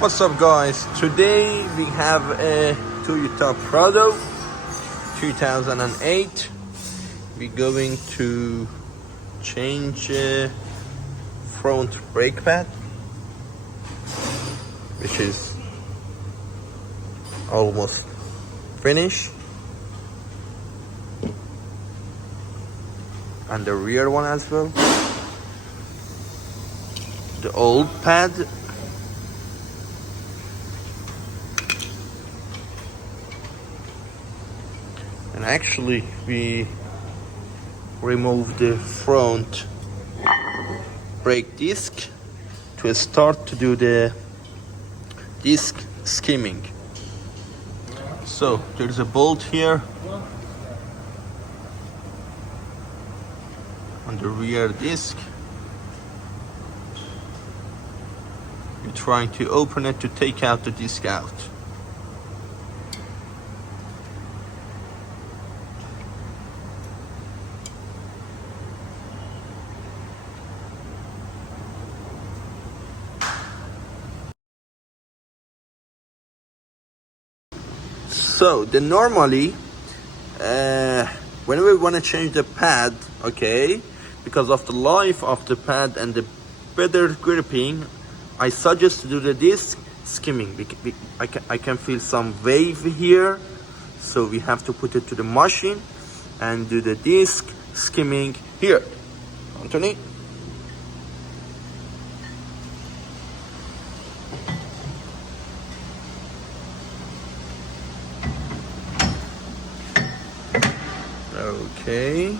What's up guys, today we have a Toyota Prado 2008. We're going to change front brake pad, which is almost finished, and the rear one as well. The old pad, and actually we removed the front brake disc to start to do the disc skimming. So there's a bolt here on the rear disc. We're trying to open it to take out the disc out. So normally when we want to change the pad, okay, because of the life of the pad and the better gripping, I suggest to do the disc skimming. I can feel some wave here, so we have to put it to the machine and do the disc skimming here. Anthony? Okay.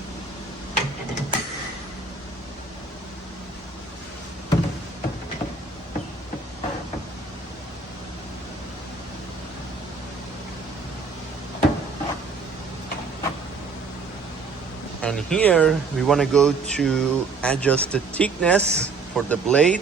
And here we want to go to adjust the thickness for the blade.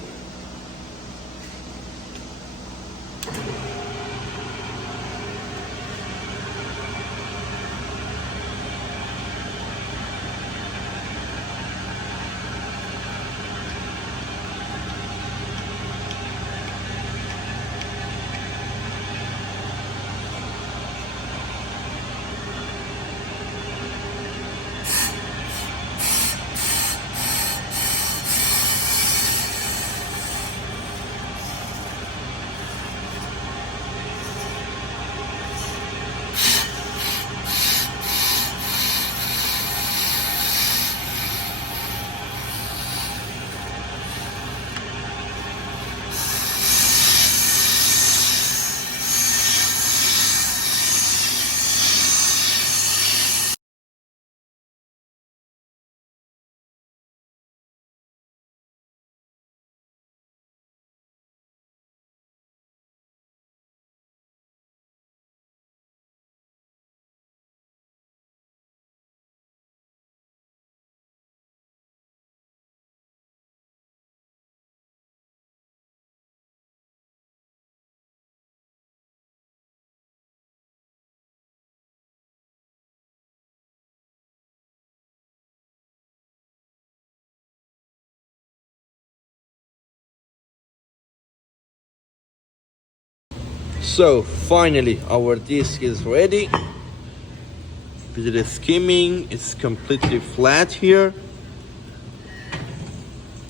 So finally our disc is ready. We did a skimming, it's completely flat here.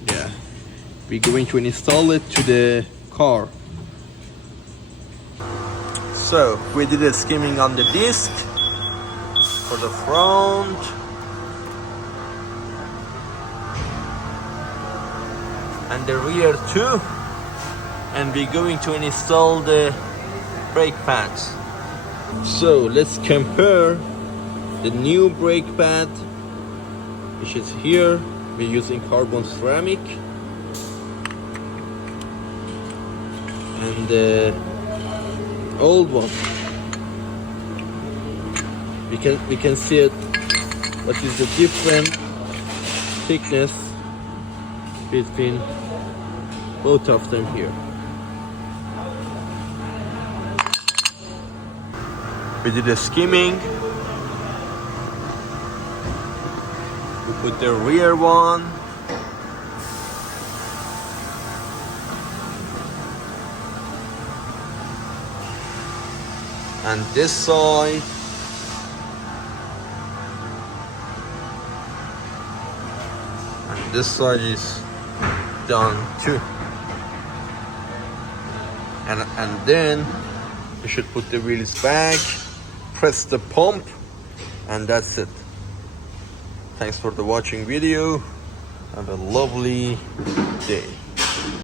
Yeah, we're going to install it to the car. So we did a skimming on the disc for the front. And the rear too. And we're going to install the brake pads. So let's compare the new brake pad, which is here. We're using carbon ceramic, and the old one. We can see it. What is the different thickness between both of them here. We did a skimming. We put the rear one. And this side. And this side is done too. And then you should put the wheels back, press the pump, and that's it. Thanks for the watching video. Have a lovely day.